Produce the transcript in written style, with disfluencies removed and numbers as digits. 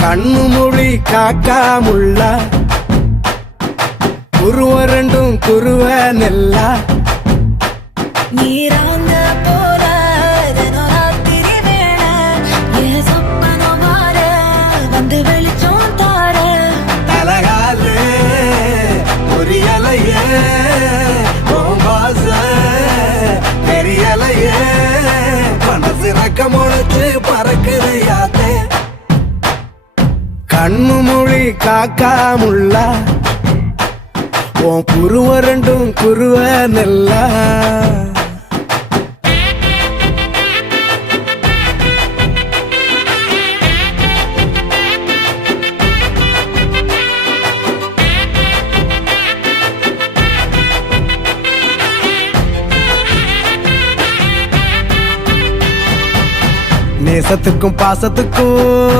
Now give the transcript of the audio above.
கண்ணு மொழி காக்காமுள்ள குருவ ரெண்டும் குருவ நெல்லா நீராங்க போல ராத்திரி வேள என் சொப்பனோ மாற வந்து வெளிச்சம் தார அழகாலே புரியலையே பாச தெரியலையே மனசு ரக்க முளைச்சு பறக்குதையாத்தே கண்ணு மொழி காக்காமுள்ள உன் குருவ ரெண்டும் குருவ நெல்லா நேசத்துக்கும் பாசத்துக்கும்